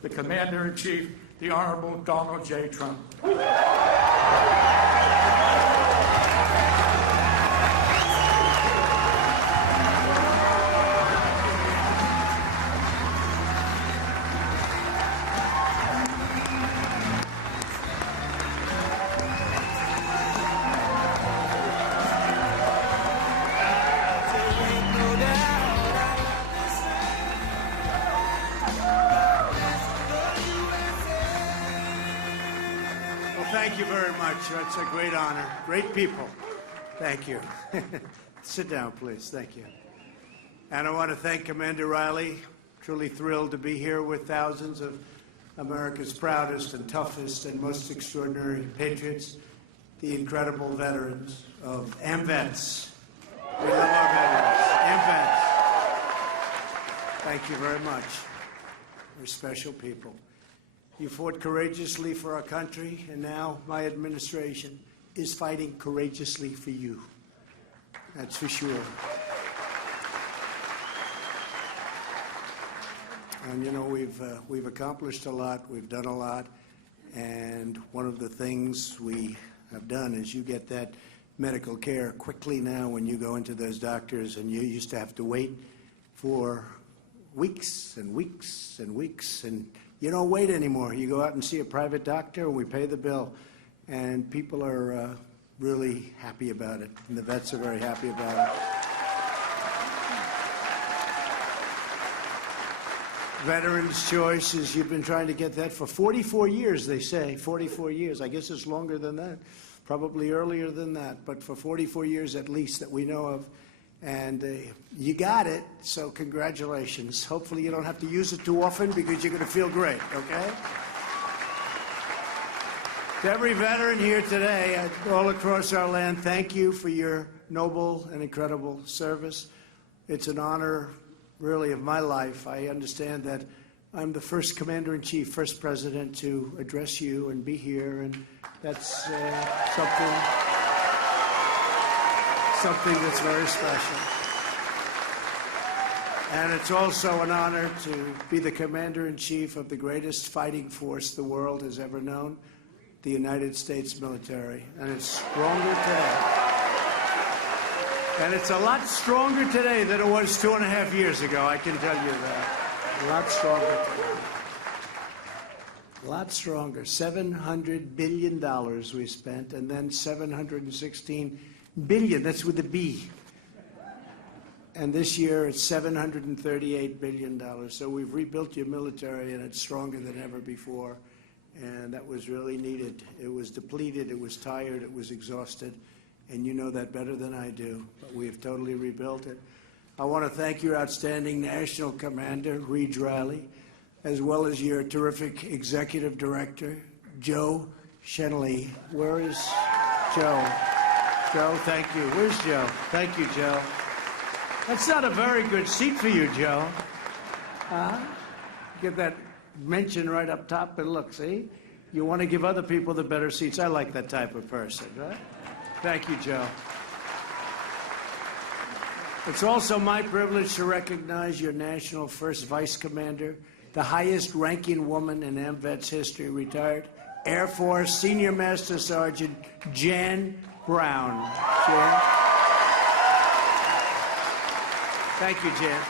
the Commander-in-Chief, the Honorable Donald J. Trump. Thank you very much. That's a great honor. Great people. Thank you. Sit down, please. Thank you. And I want to thank Commander Riley. Truly thrilled to be here with thousands of America's proudest and toughest and most extraordinary patriots, the incredible veterans of AMVETS. We love our veterans. AMVETS. Thank you very much. We're special people. You fought courageously for our country, and now my administration is fighting courageously for you. That's for sure. And you know, we've accomplished a lot, we've done a lot, and one of the things we have done is you get that medical care quickly now when you go into those doctors, and you used to have to wait for weeks and weeks and weeks, and you don't wait anymore. You go out and see a private doctor, and we pay the bill. And people are really happy about it, and the vets are very happy about it. Veterans' Choice is, you've been trying to get that for 44 years, they say. 44 years. I guess it's longer than that, probably earlier than that, but for 44 years at least that we know of. And you got it, so congratulations. Hopefully you don't have to use it too often because you're going to feel great, okay? To every veteran here today, all across our land, thank you for your noble and incredible service. It's an honor, really, of my life. I understand that I'm the first Commander-in-Chief, first President to address you and be here, and that's something that's very special. And it's also an honor to be the Commander-in-Chief of the greatest fighting force the world has ever known, the United States military. And it's stronger today. And it's a lot stronger today than it was 2.5 years ago, I can tell you that. A lot stronger today. A lot stronger. $700 billion we spent, and then $716 billion, that's with a B. And this year it's $738 billion. So we've rebuilt your military, and it's stronger than ever before. And that was really needed. It was depleted, it was tired, it was exhausted. And you know that better than I do, but we have totally rebuilt it. I want to thank your outstanding National Commander, Reed Riley, as well as your terrific Executive Director, Joe Shenley. Where is Joe? Joe, thank you. Where's Joe? Thank you, Joe. That's not a very good seat for you, Joe. Get that mention right up top, and look, see? You want to give other people the better seats. I like that type of person, right? Thank you, Joe. It's also my privilege to recognize your National First Vice Commander, the highest-ranking woman in AMVETS history, retired Air Force Senior Master Sergeant Jan Brown. Jan. Thank you, Jan.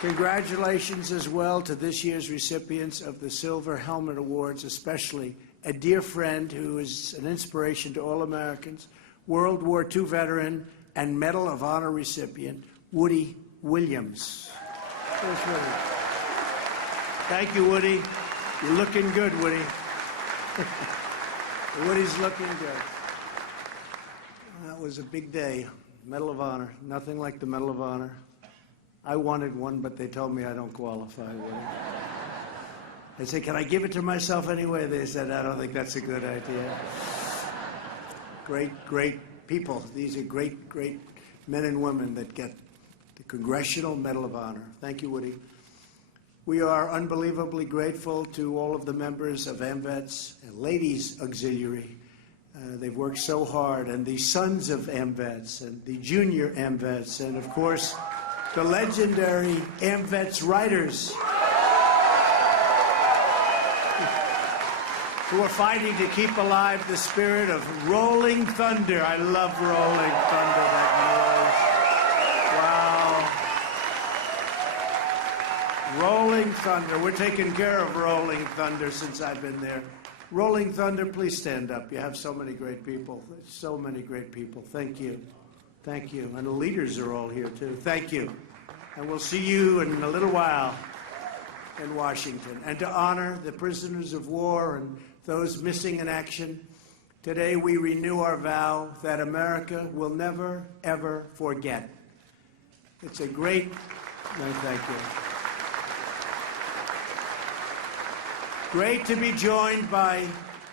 Congratulations as well to this year's recipients of the Silver Helmet Awards, especially a dear friend who is an inspiration to all Americans, World War II veteran and Medal of Honor recipient, Woody Williams. Where's Woody? Thank you, Woody. You're looking good, Woody. Woody's looking good. That was a big day. Medal of Honor. Nothing like the Medal of Honor. I wanted one, but they told me I don't qualify, Woody. I said, can I give it to myself anyway? They said, I don't think that's a good idea. Great, great people. These are great, great men and women that get the Congressional Medal of Honor. Thank you, Woody. We are unbelievably grateful to all of the members of AMVETS and Ladies Auxiliary. They've worked so hard, and the sons of AMVETS and the junior AMVETS, and of course, the legendary AMVETS writers who are fighting to keep alive the spirit of rolling thunder. I love rolling thunder, that noise. Wow. Rolling thunder. We're taking care of rolling thunder since I've been there. Rolling thunder, please stand up. You have so many great people. So many great people. Thank you. Thank you. And the leaders are all here, too. Thank you. And we'll see you in a little while in Washington. And to honor the prisoners of war and those missing in action, today we renew our vow that America will never, ever forget. It's a great... No, thank you. Great to be joined by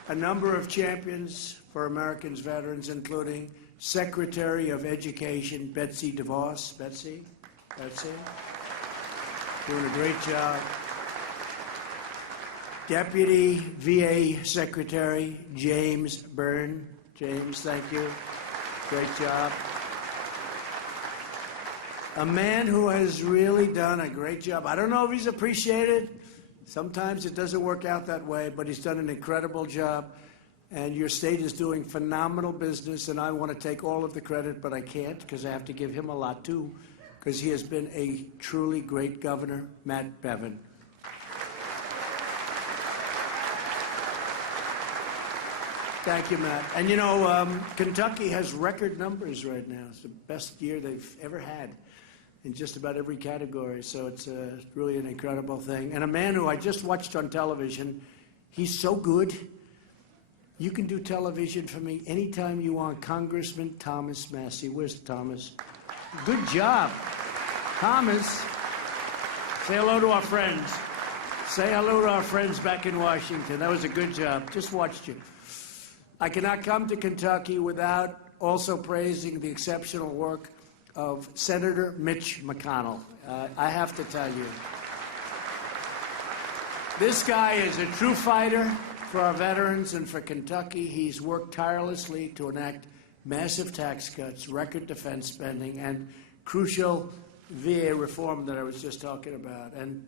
a number of champions for Americans veterans, including Secretary of Education Betsy DeVos. Betsy, doing a great job. Deputy VA Secretary James Byrne. James, thank you. Great job. A man who has really done a great job. I don't know if he's appreciated. Sometimes it doesn't work out that way, but he's done an incredible job. And your state is doing phenomenal business, and I want to take all of the credit, but I can't because I have to give him a lot, too, because he has been a truly great governor, Matt Bevin. Thank you, Matt. And, you know, Kentucky has record numbers right now. It's the best year they've ever had in just about every category. So it's really an incredible thing. And a man who I just watched on television, he's so good. You can do television for me anytime you want. Congressman Thomas Massey. Where's Thomas? Good job. Thomas, say hello to our friends. Say hello to our friends back in Washington. That was a good job. Just watched you. I cannot come to Kentucky without also praising the exceptional work of Senator Mitch McConnell. I have to tell you, this guy is a true fighter for our veterans and for Kentucky. He's worked tirelessly to enact massive tax cuts, record defense spending, and crucial VA reform that I was just talking about. And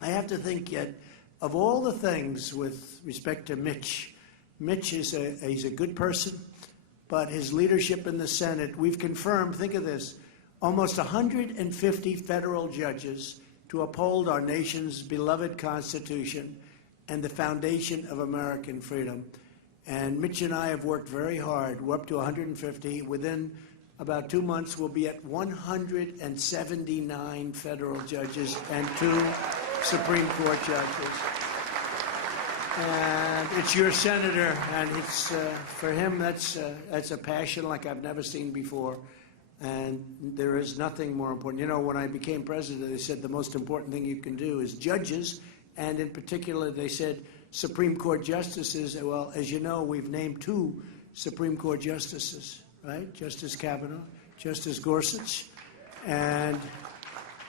I have to think yet, of all the things with respect to Mitch is he's a good person, but his leadership in the Senate, we've confirmed, think of this, almost 150 federal judges to uphold our nation's beloved Constitution and the foundation of American freedom. And Mitch and I have worked very hard. We're up to 150. Within about 2 months, we'll be at 179 federal judges and 2 Supreme Court judges. And it's your senator, and it's for him that's a passion like I've never seen before. And there is nothing more important. You know, when I became president, they said the most important thing you can do is judges, and in particular, they said Supreme Court justices. Well, as you know, we've named 2 Supreme Court justices, right? Justice Kavanaugh, Justice Gorsuch, and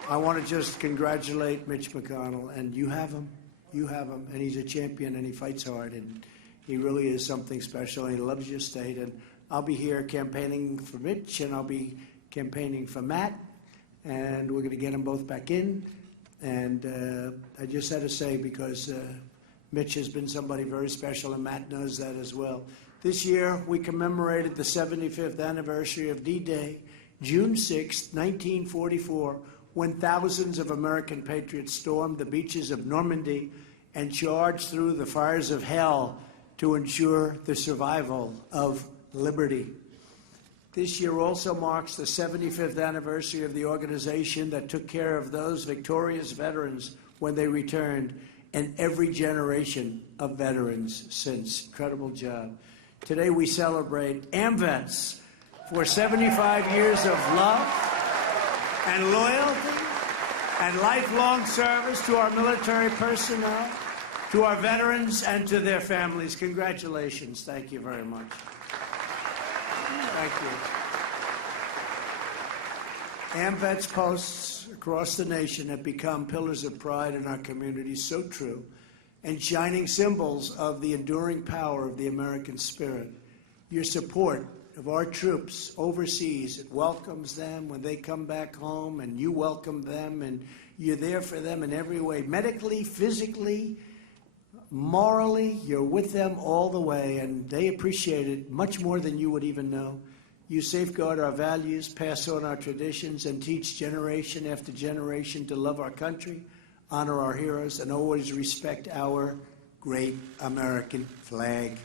I want to just congratulate Mitch McConnell, and you have him. You have him, and he's a champion, and he fights hard, and he really is something special, and he loves your state. And I'll be here campaigning for Mitch, and I'll be campaigning for Matt, and we're going to get them both back in. And I just had to say, because Mitch has been somebody very special, and Matt knows that as well. This year, we commemorated the 75th anniversary of D-Day, June 6, 1944, when thousands of American patriots stormed the beaches of Normandy and charged through the fires of hell to ensure the survival of liberty. This year also marks the 75th anniversary of the organization that took care of those victorious veterans when they returned, and every generation of veterans since. Incredible job. Today we celebrate AMVETS for 75 years of love and loyalty and lifelong service to our military personnel, to our veterans, and to their families. Congratulations. Thank you very much. Thank you. AMVETS posts across the nation have become pillars of pride in our communities, so true, and shining symbols of the enduring power of the American spirit. Your support of our troops overseas. It welcomes them when they come back home, and you welcome them, and you're there for them in every way. Medically, physically, morally, you're with them all the way, and they appreciate it much more than you would even know. You safeguard our values, pass on our traditions, and teach generation after generation to love our country, honor our heroes, and always respect our great American flag.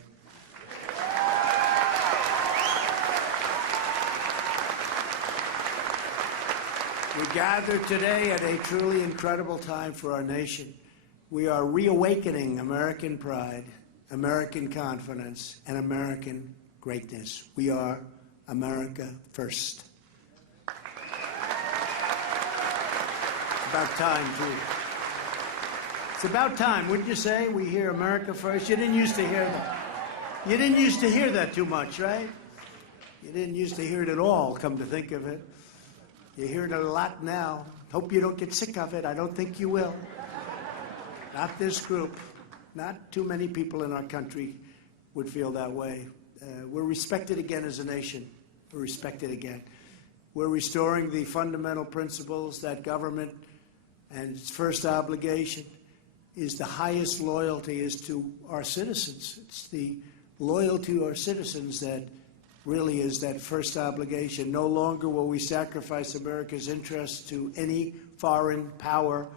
We gather today at a truly incredible time for our nation. We are reawakening American pride, American confidence, and American greatness. We are America first. About time, too. It's about time, wouldn't you say? We hear America first. You didn't used to hear that. You didn't used to hear that too much, right? You didn't used to hear it at all, come to think of it. You hear it a lot now. Hope you don't get sick of it. I don't think you will. Not this group. Not too many people in our country would feel that way. We're respected again as a nation. We're respected again. We're restoring the fundamental principles that government and its first obligation is the highest loyalty is to our citizens. It's the loyalty to our citizens that really is that first obligation. No longer will we sacrifice America's interests to any foreign power.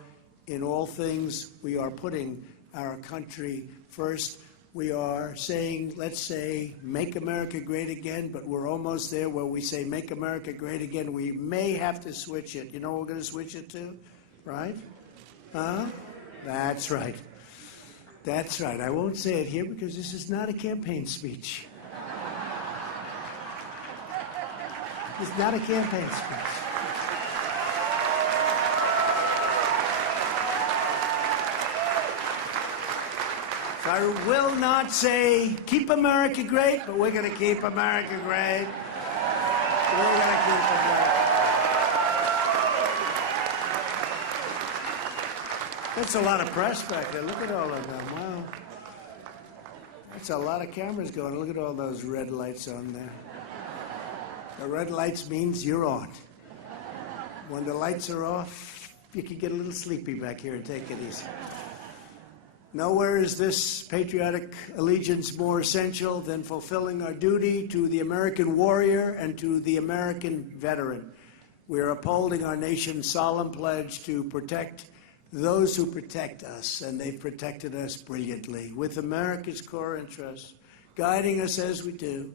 In all things, we are putting our country first. We are saying, let's say, make America great again, but we're almost there where we say, make America great again. We may have to switch it. You know what we're going to switch it to, right? Huh? That's right. That's right. I won't say it here because this is not a campaign speech. It's not a campaign speech. So I will not say, keep America great, but we're going to keep America great. We're going to keep America. That's a lot of press back there. Look at all of them. Wow. That's a lot of cameras going. Look at all those red lights on there. The red lights means you're on. When the lights are off, you can get a little sleepy back here and take it easy. Nowhere is this patriotic allegiance more essential than fulfilling our duty to the American warrior and to the American veteran. We are upholding our nation's solemn pledge to protect those who protect us, and they've protected us brilliantly. With America's core interests guiding us as we do,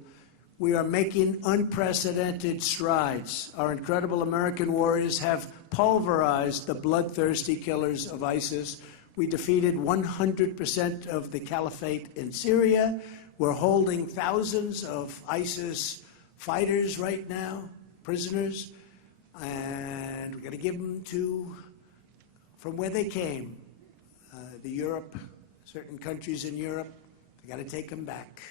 we are making unprecedented strides. Our incredible American warriors have pulverized the bloodthirsty killers of ISIS. We defeated 100% of the caliphate in Syria. We're holding thousands of ISIS fighters right now, prisoners, and we're going to give them from where they came, certain countries in Europe. They got to take them back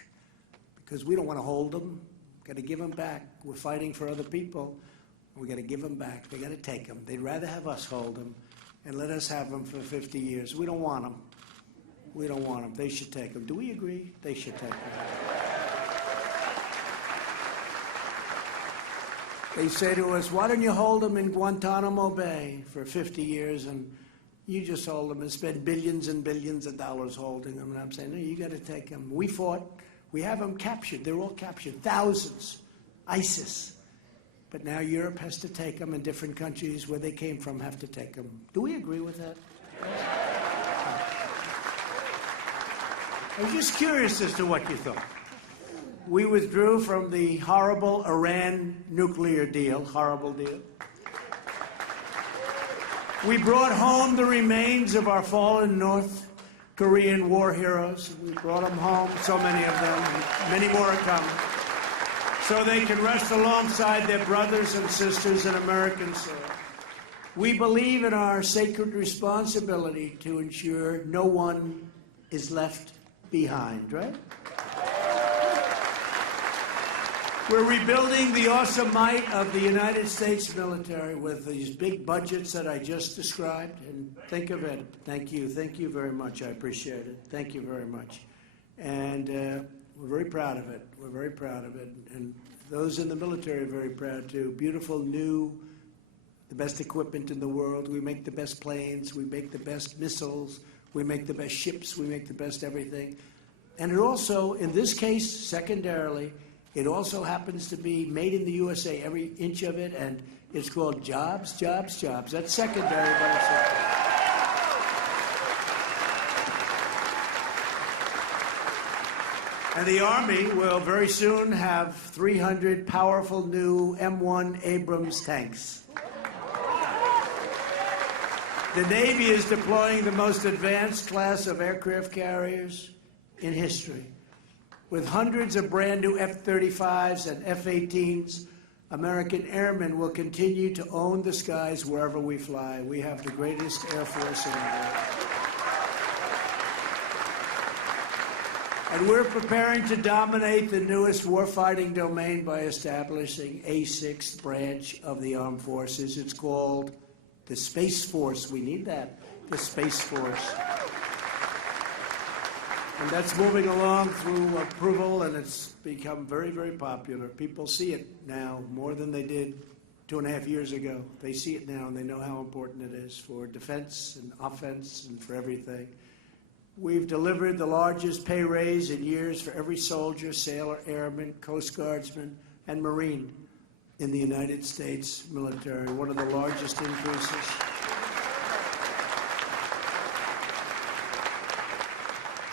because we don't want to hold them. Got to give them back. We're fighting for other people. We got to give them back. They got to take them. They'd rather have us hold them and let us have them for 50 years. We don't want them. We don't want them. They should take them. Do we agree? They should take them. They say to us, why don't you hold them in Guantanamo Bay for 50 years and you just hold them and spend billions and billions of dollars holding them? And I'm saying, no, you got to take them. We fought. We have them captured. They're all captured. Thousands. ISIS. But now Europe has to take them, and different countries where they came from have to take them. Do we agree with that? I was just curious as to what you thought. We withdrew from the horrible Iran nuclear deal. Horrible deal. We brought home the remains of our fallen North Korean war heroes. We brought them home, so many of them, many more are coming, so they can rest alongside their brothers and sisters in American soil. We believe in our sacred responsibility to ensure no one is left behind, right? We're rebuilding the awesome might of the United States military with these big budgets that I just described. And think of it. Thank you. Thank you very much. I appreciate it. Thank you very much. And we're very proud of it. We're very proud of it. And Those in the military are very proud too. Beautiful, new, the best equipment in the world. We make the best planes. We make the best missiles. We make the best ships. We make the best everything. And it also, in this case, secondarily, it also happens to be made in the USA, every inch of it, and it's called jobs, jobs, jobs. That's secondary, but it's important. And the Army will very soon have 300 powerful new M1 Abrams tanks. The Navy is deploying the most advanced class of aircraft carriers in history. With hundreds of brand new F-35s and F-18s, American airmen will continue to own the skies wherever we fly. We have the greatest Air Force in the world. And we're preparing to dominate the newest warfighting domain by establishing a sixth branch of the armed forces. It's called the Space Force. We need that, the Space Force. And that's moving along through approval, and it's become very, very popular. People see it now more than they did 2.5 years ago. They see it now, and they know how important it is for defense and offense and for everything. We've delivered the largest pay raise in years for every soldier, sailor, airman, Coast Guardsman, and Marine in the United States military, one of the largest increases.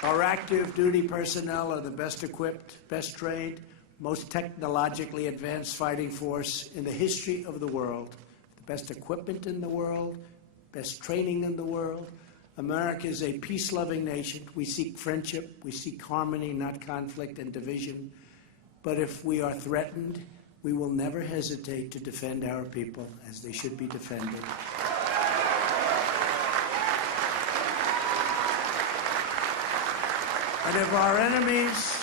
Our active duty personnel are the best equipped, best trained, most technologically advanced fighting force in the history of the world. The best equipment in the world, best training in the world. America is a peace-loving nation. We seek friendship. We seek harmony, not conflict and division. But if we are threatened, we will never hesitate to defend our people as they should be defended. And if our enemies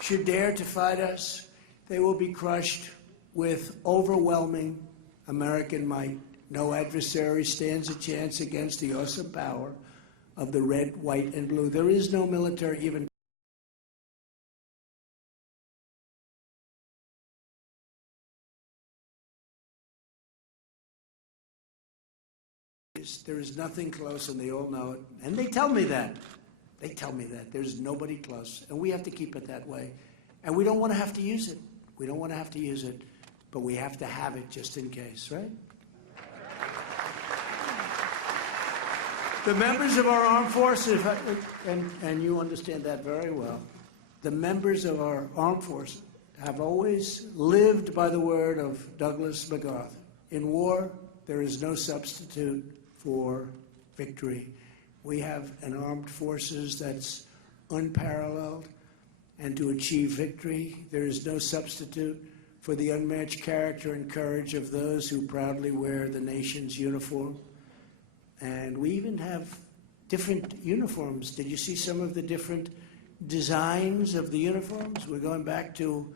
should dare to fight us, they will be crushed with overwhelming American might. No adversary stands a chance against the awesome power of the red, white, and blue. There is no military even. There is nothing close, and they all know it. And they tell me that. They tell me that. There's nobody close. And we have to keep it that way. And we don't want to have to use it. We don't want to have to use it. But we have to have it just in case, right? The members of our armed forces, and you understand that very well, the members of our armed forces have always lived by the word of Douglas MacArthur. In war, there is no substitute for victory. We have an armed forces that's unparalleled, and to achieve victory, there is no substitute for the unmatched character and courage of those who proudly wear the nation's uniform. And we even have different uniforms. Did you see some of the different designs of the uniforms? We're going back to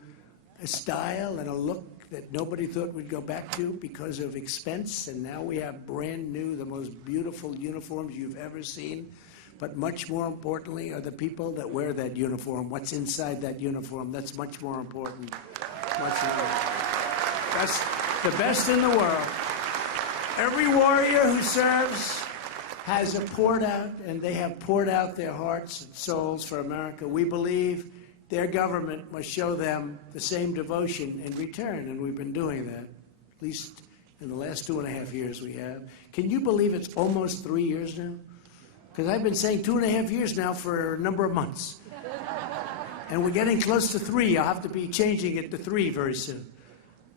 a style and a look that nobody thought we'd go back to because of expense, and now we have brand new, the most beautiful uniforms you've ever seen. But much more importantly are the people that wear that uniform. What's inside that uniform? That's much more important. Much more. That's the best in the world. Every warrior who serves has poured out, and they have poured out their hearts and souls for America. We believe their government must show them the same devotion in return, and we've been doing that, at least in the last 2.5 years we have. Can you believe it's almost 3 years now? Because I've been saying 2.5 years now for a number of months. And we're getting close to 3. I'll have to be changing it to 3 very soon.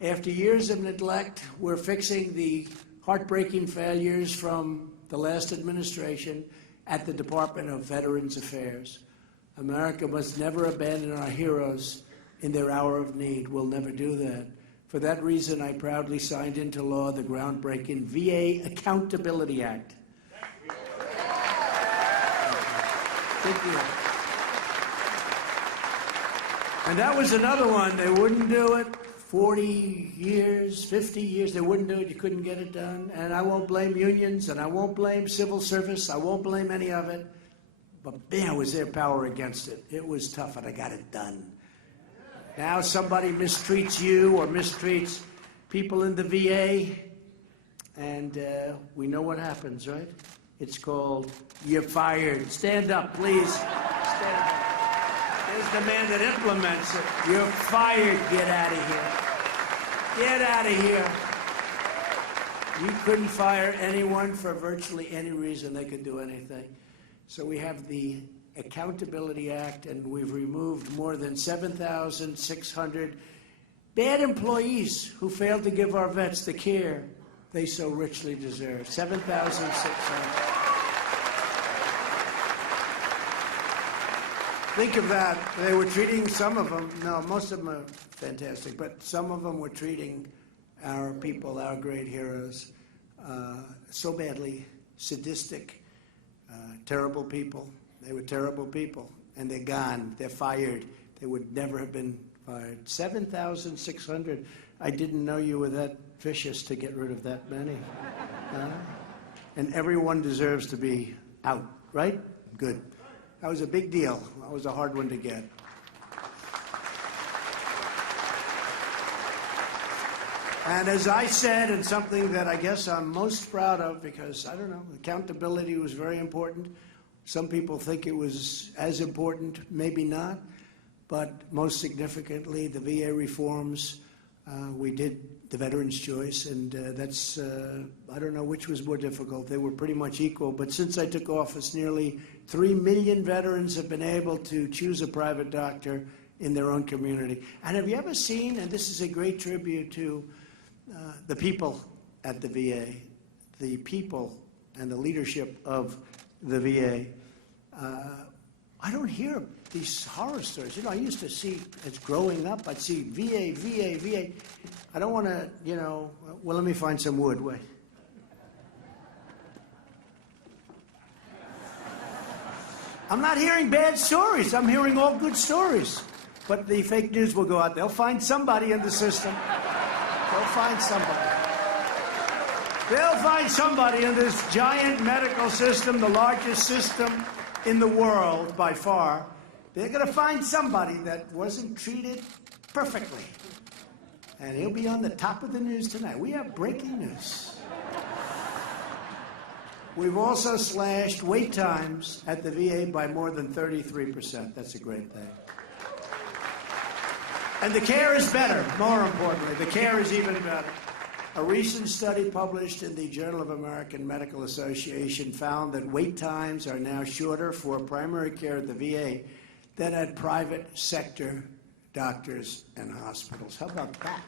After years of neglect, we're fixing the heartbreaking failures from the last administration at the Department of Veterans Affairs. America must never abandon our heroes in their hour of need. We'll never do that. For that reason, I proudly signed into law the groundbreaking VA Accountability Act. Thank you. And that was another one. They wouldn't do it. 40 years, 50 years, they wouldn't do it. You couldn't get it done. And I won't blame unions, and I won't blame civil service. I won't blame any of it. But, man, was there power against it. It was tough, and I got it done. Now somebody mistreats you or mistreats people in the VA, and we know what happens, right? It's called, you're fired. Stand up, please. Stand up. There's the man that implements it. You're fired. Get out of here. Get out of here. You couldn't fire anyone for virtually any reason. They could do anything. So we have the Accountability Act, and we've removed more than 7,600 bad employees who failed to give our vets the care they so richly deserve. 7,600. Think of that. They were treating some of them, no, most of them are fantastic, but some of them were treating our people, our great heroes, so badly, sadistic, terrible people. They were terrible people, and they're gone. They're fired. They would never have been fired. 7,600. I didn't know you were that vicious to get rid of that many. And everyone deserves to be out, right? Good. That was a big deal. That was a hard one to get. And as I said, and something that I guess I'm most proud of, because, I don't know, accountability was very important. Some people think it was as important, maybe not. But most significantly, the VA reforms, we did the Veterans' Choice, and that's, I don't know which was more difficult. They were pretty much equal. But since I took office, nearly 3 million veterans have been able to choose a private doctor in their own community. And have you ever seen, and this is a great tribute to the people at the VA, the people and the leadership of the VA, I don't hear these horror stories. You know, I used to see, as growing up, I'd see VA, VA, VA. I don't want to, you know, well, let me find some wood. Wait. I'm not hearing bad stories. I'm hearing all good stories. But the fake news will go out. They'll find somebody in the system. They'll find somebody. They'll find somebody in this giant medical system, the largest system in the world by far. They're going to find somebody that wasn't treated perfectly. And he'll be on the top of the news tonight. We have breaking news. We've also slashed wait times at the VA by more than 33%. That's a great thing. And the care is better, more importantly. The care is even better. A recent study published in the Journal of American Medical Association found that wait times are now shorter for primary care at the VA than at private sector doctors and hospitals. How about that?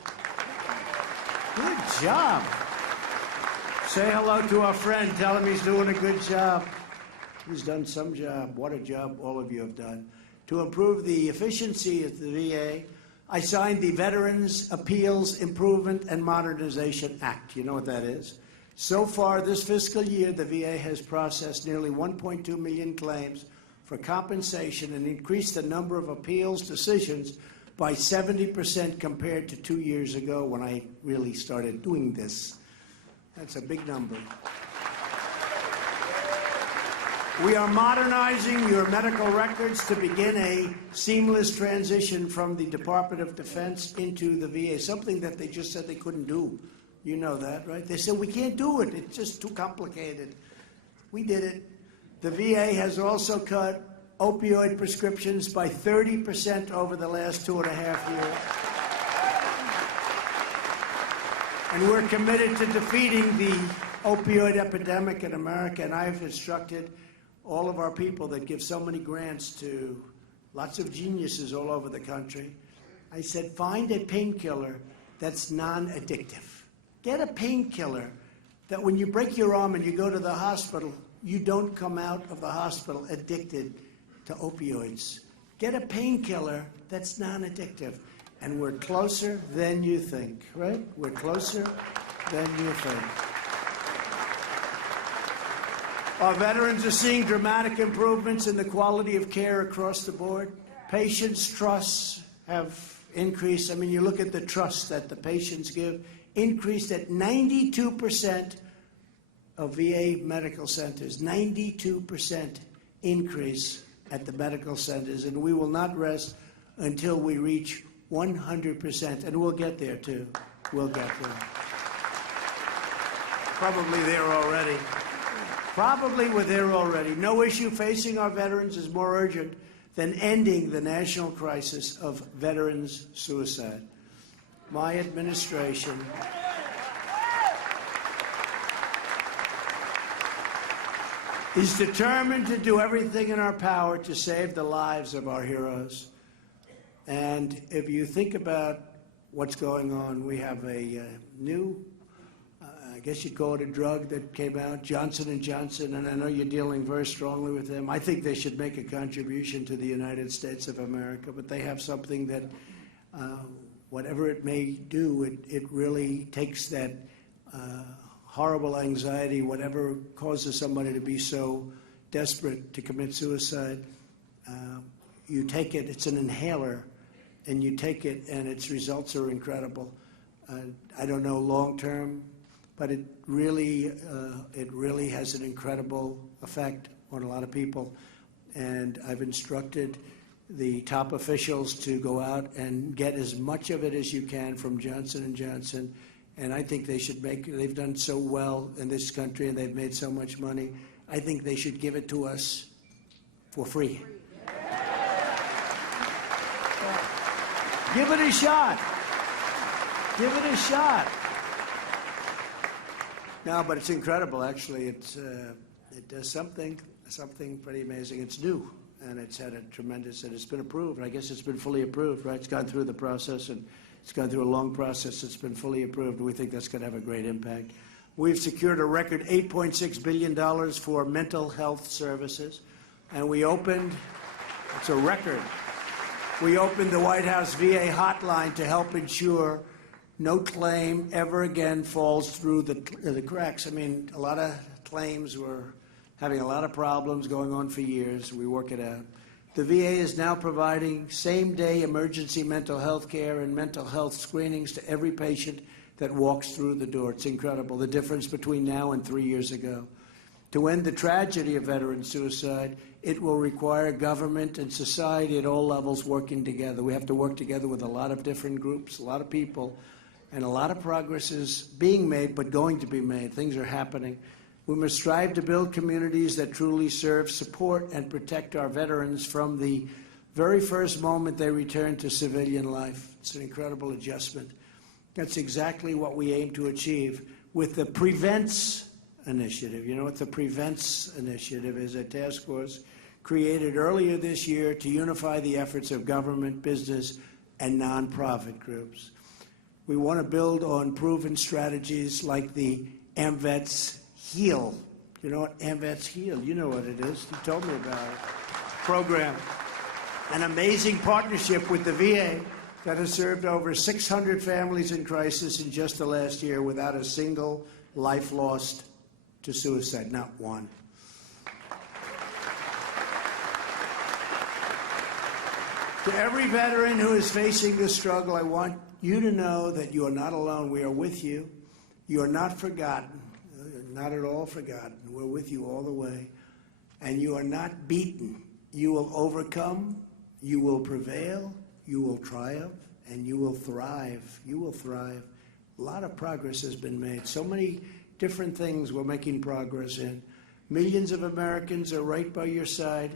Good job. Say hello to our friend. Tell him he's doing a good job. He's done some job. What a job all of you have done. To improve the efficiency of the VA, I signed the Veterans Appeals Improvement and Modernization Act. You know what that is? So far this fiscal year, the VA has processed nearly 1.2 million claims for compensation and increased the number of appeals decisions by 70% compared to 2 years ago when I really started doing this. That's a big number. We are modernizing your medical records to begin a seamless transition from the Department of Defense into the VA, something that they just said they couldn't do. You know that, right? They said, we can't do it. It's just too complicated. We did it. The VA has also cut opioid prescriptions by 30% over the last 2.5 years. And we're committed to defeating the opioid epidemic in America, and I've instructed all of our people that give so many grants to lots of geniuses all over the country. I said, find a painkiller that's non-addictive. Get a painkiller that when you break your arm and you go to the hospital, you don't come out of the hospital addicted to opioids. Get a painkiller that's non-addictive. And we're closer than you think, right? We're closer than you think. Our veterans are seeing dramatic improvements in the quality of care across the board. Patients' trusts have increased. I mean, you look at the trust that the patients give, increased at 92% of VA medical centers, 92% increase at the medical centers, and we will not rest until we reach 100%. And we'll get there, too. We'll get there. Probably there already. Probably we're there already. No issue facing our veterans is more urgent than ending the national crisis of veterans suicide. My administration is determined to do everything in our power to save the lives of our heroes. And if you think about what's going on, we have a new, I guess you'd call it a drug that came out, Johnson & Johnson, and I know you're dealing very strongly with them. I think they should make a contribution to the United States of America, but they have something that, whatever it may do, it really takes that horrible anxiety, whatever causes somebody to be so desperate to commit suicide. You take it, it's an inhaler, and you take it, and its results are incredible. I don't know long term, but it really has an incredible effect on a lot of people. And I've instructed the top officials to go out and get as much of it as you can from Johnson & Johnson. And I think they should they've done so well in this country and they've made so much money. I think they should give it to us for free. Give it a shot. Give it a shot. No, but it's incredible, actually. It does something pretty amazing. It's new, and it's had a tremendous, and it's been approved. I guess it's been fully approved, right? It's gone through the process, and it's gone through a long process. It's been fully approved, and we think that's going to have a great impact. We've secured a record $8.6 billion for mental health services, and we opened, it's a record, we opened the White House VA hotline to help ensure no claim ever again falls through the cracks. I mean, a lot of claims were having a lot of problems going on for years. We work it out. The VA is now providing same-day emergency mental health care and mental health screenings to every patient that walks through the door. It's incredible, the difference between now and 3 years ago. To end the tragedy of veteran suicide, it will require government and society at all levels working together. We have to work together with a lot of different groups, a lot of people, and a lot of progress is being made, but going to be made. Things are happening. We must strive to build communities that truly serve, support, and protect our veterans from the very first moment they return to civilian life. It's an incredible adjustment. That's exactly what we aim to achieve with the Prevents Initiative. You know what the Prevents Initiative is? A task force created earlier this year to unify the efforts of government, business, and nonprofit groups. We want to build on proven strategies like the AMVETS HEAL. You know what AMVETS HEAL? You know what it is. You told me about it. Program. An amazing partnership with the VA that has served over 600 families in crisis in just the last year without a single life lost to suicide, not one. To every veteran who is facing this struggle, I want you to know that you are not alone. We are with you. You are not forgotten, not at all forgotten. We're with you all the way. And you are not beaten. You will overcome, you will prevail, you will triumph, and you will thrive. You will thrive. A lot of progress has been made. So many different things we're making progress in. Millions of Americans are right by your side,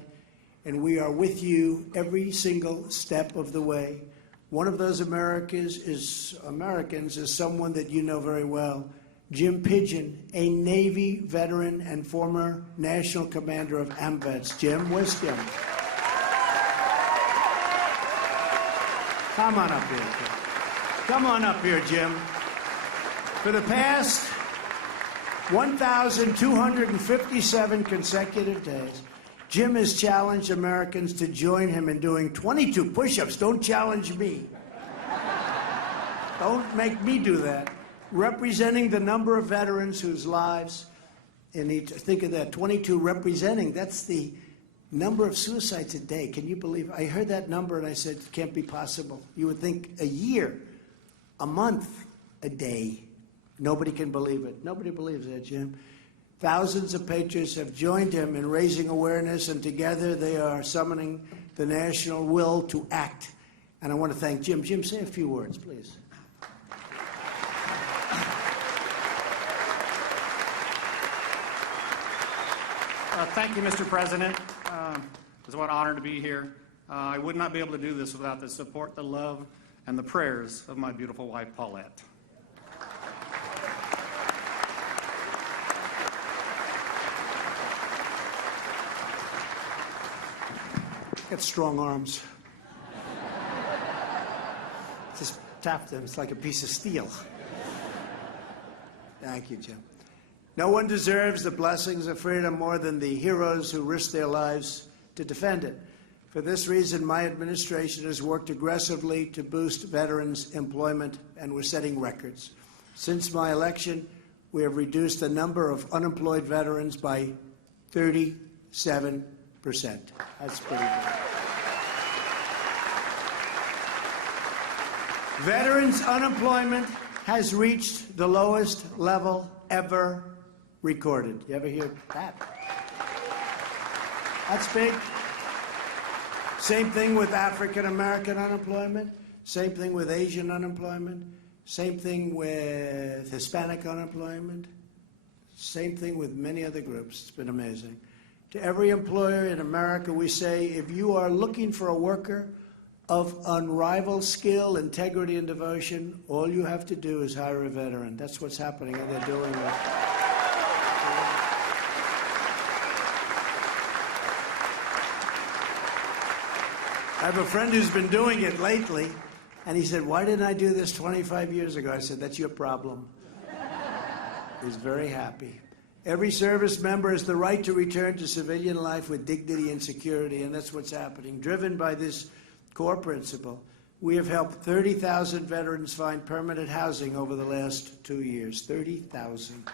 and we are with you every single step of the way. One of those Americans is someone that you know very well, Jim Pigeon, a Navy veteran and former national commander of AMVETS. Jim, where's Jim? Come on up here, Jim. Come on up here, Jim. For the past 1,257 consecutive days, Jim has challenged Americans to join him in doing 22 push-ups. Don't challenge me. Don't make me do that. Representing the number of veterans whose lives, and think of that, 22 representing, that's the number of suicides a day. Can you believe it? I heard that number and I said, it can't be possible. You would think a year, a month, a day. Nobody can believe it. Nobody believes that, Jim. Thousands of patriots have joined him in raising awareness, and together they are summoning the national will to act. And I want to thank Jim. Jim, say a few words, please. Thank you, Mr. President. It's what an honor to be here. I would not be able to do this without the support, the love, and the prayers of my beautiful wife, Paulette. Got strong arms. Just tap them. It's like a piece of steel. Thank you, Jim. No one deserves the blessings of freedom more than the heroes who risked their lives to defend it. For this reason, my administration has worked aggressively to boost veterans' employment, and we're setting records. Since my election, we have reduced the number of unemployed veterans by 37%. That's pretty good. Veterans' unemployment has reached the lowest level ever recorded. You ever hear that? That's big. Same thing with African American unemployment. Same thing with Asian unemployment. Same thing with Hispanic unemployment. Same thing with many other groups. It's been amazing. To every employer in America, we say, if you are looking for a worker of unrivaled skill, integrity, and devotion, all you have to do is hire a veteran. That's what's happening, and they're doing it. I have a friend who's been doing it lately, and he said, why didn't I do this 25 years ago? I said, that's your problem. He's very happy. Every service member has the right to return to civilian life with dignity and security, and that's what's happening. Driven by this core principle, we have helped 30,000 veterans find permanent housing over the last 2 years. 30,000.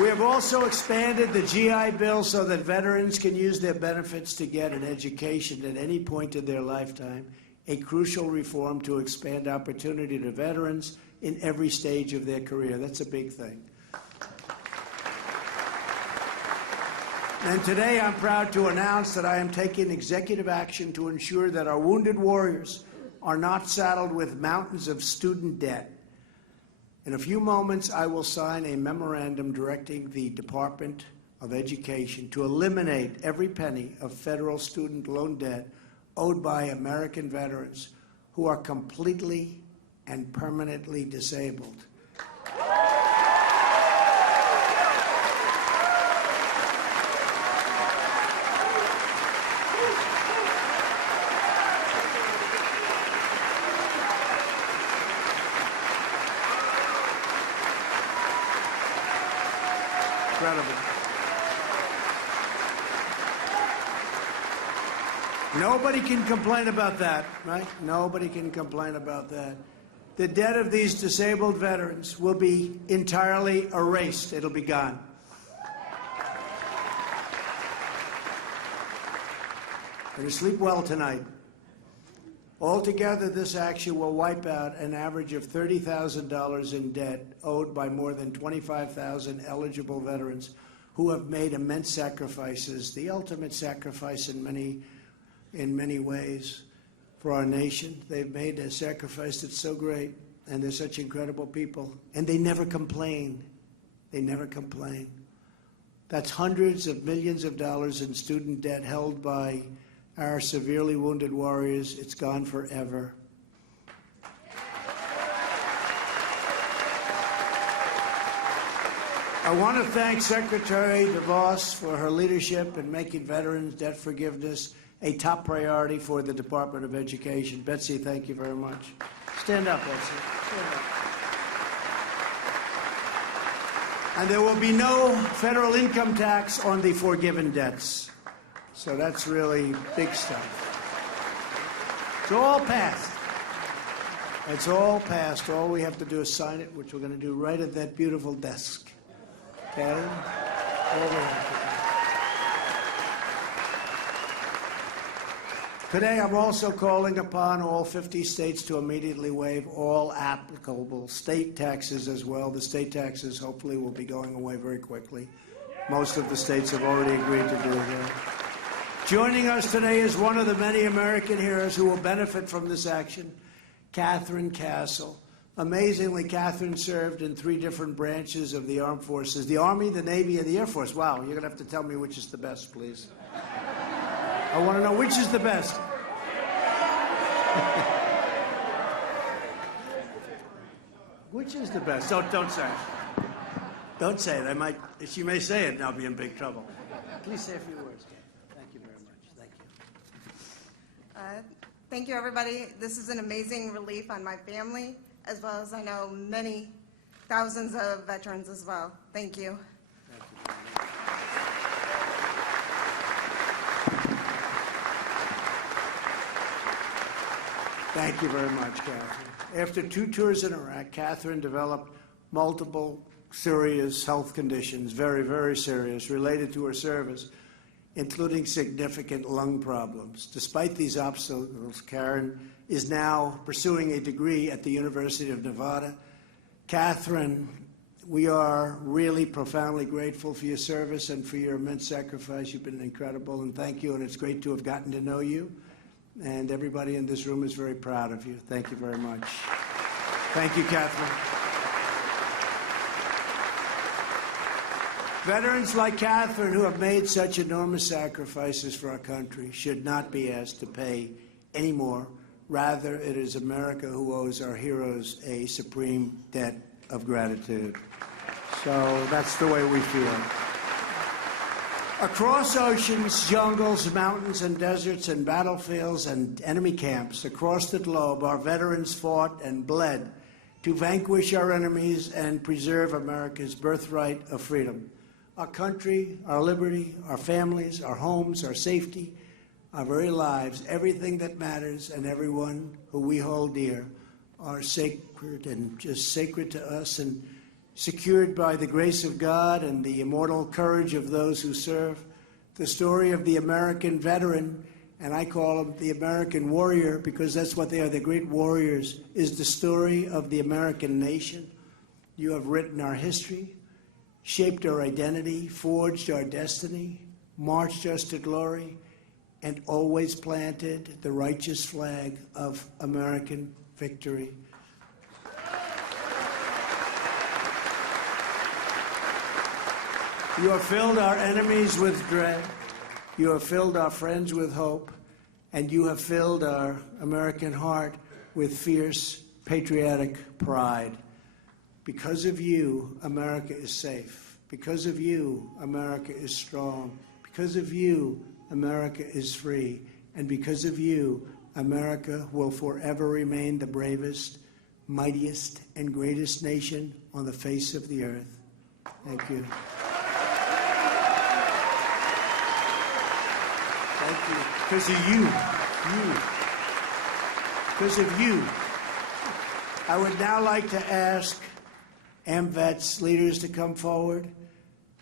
We have also expanded the GI Bill so that veterans can use their benefits to get an education at any point in their lifetime, a crucial reform to expand opportunity to veterans in every stage of their career. That's a big thing. And today I'm proud to announce that I am taking executive action to ensure that our wounded warriors are not saddled with mountains of student debt. In a few moments, I will sign a memorandum directing the Department of Education to eliminate every penny of federal student loan debt owed by American veterans who are completely and permanently disabled. Incredible. Nobody can complain about that, right? Nobody can complain about that. The debt of these disabled veterans will be entirely erased. It'll be gone. And you sleep well tonight. Altogether, this action will wipe out an average of $30,000 in debt owed by more than 25,000 eligible veterans who have made immense sacrifices, the ultimate sacrifice in many ways for our nation. They've made a sacrifice that's so great, and they're such incredible people, and they never complain. They never complain. That's hundreds of millions of dollars in student debt held by our severely wounded warriors. It's gone forever. I want to thank Secretary DeVos for her leadership in making veterans debt forgiveness a top priority for the Department of Education. Betsy, thank you very much. Stand up, Betsy. Stand up. And there will be no federal income tax on the forgiven debts. So that's really big stuff. It's all passed. It's all passed. All we have to do is sign it, which we're going to do right at that beautiful desk. Okay? All we have to do. Today, I'm also calling upon all 50 states to immediately waive all applicable state taxes as well. The state taxes hopefully will be going away very quickly. Most of the states have already agreed to do that. Joining us today is one of the many American heroes who will benefit from this action, Catherine Castle. Amazingly, Catherine served in 3 different branches of the armed forces, the Army, the Navy, and the Air Force. Wow, you're going to have to tell me which is the best, please. I want to know which is the best. Which is the best? Don't say it. Don't say it. She may say it and I'll be in big trouble. Please say a few words, Kat. Thank you very much. Thank you. Thank you, everybody. This is an amazing relief on my family, as well as I know many thousands of veterans as well. Thank you. Thank you very much, Catherine. After 2 tours in Iraq, Catherine developed multiple serious health conditions, very, very serious, related to her service, including significant lung problems. Despite these obstacles, Karen is now pursuing a degree at the University of Nevada. Catherine, we are really profoundly grateful for your service and for your immense sacrifice. You've been incredible, and thank you, and it's great to have gotten to know you. And everybody in this room is very proud of you. Thank you very much. Thank you, Catherine. Veterans like Catherine, who have made such enormous sacrifices for our country, should not be asked to pay any more. Rather, it is America who owes our heroes a supreme debt of gratitude. So that's the way we feel. Across oceans, jungles, mountains, and deserts, and battlefields, and enemy camps across the globe, our veterans fought and bled to vanquish our enemies and preserve America's birthright of freedom. Our country, our liberty, our families, our homes, our safety, our very lives, everything that matters, and everyone who we hold dear are sacred and just sacred to us and secured by the grace of God and the immortal courage of those who serve. The story of the American veteran, and I call them the American warrior because that's what they are, the great warriors, is the story of the American nation. You have written our history, shaped our identity, forged our destiny, marched us to glory, and always planted the righteous flag of American victory. You have filled our enemies with dread. You have filled our friends with hope. And you have filled our American heart with fierce, patriotic pride. Because of you, America is safe. Because of you, America is strong. Because of you, America is free. And because of you, America will forever remain the bravest, mightiest, and greatest nation on the face of the earth. Thank you. Thank you. Because of you. Because of you. I would now like to ask AMVETS leaders to come forward.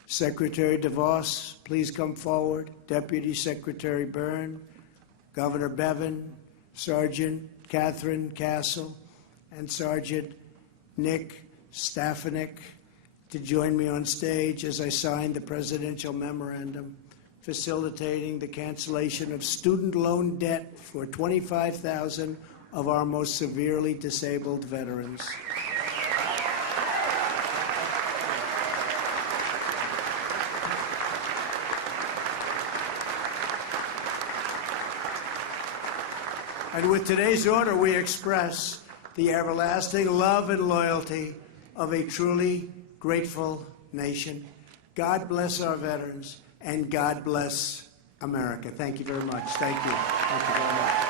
Secretary DeVos, please come forward. Deputy Secretary Byrne, Governor Bevin, Sergeant Catherine Castle, and Sergeant Nick Stefanik to join me on stage as I sign the presidential memorandum facilitating the cancellation of student loan debt for 25,000 of our most severely disabled veterans. And with today's order, we express the everlasting love and loyalty of a truly grateful nation. God bless our veterans, and God bless America. Thank you very much. Thank you. Thank you very much.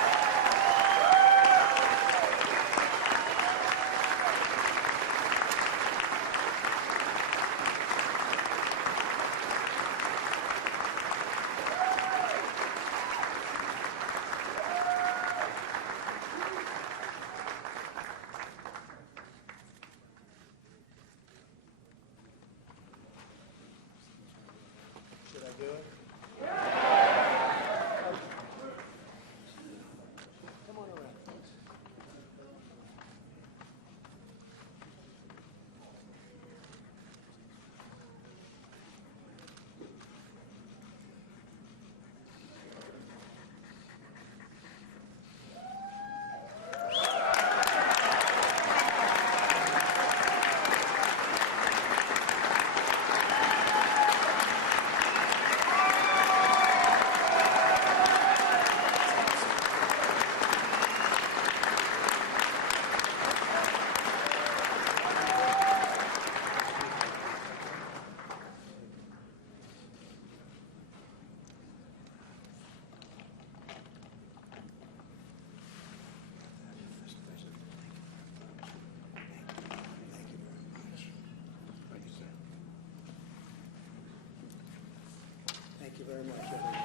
you very much, everyone.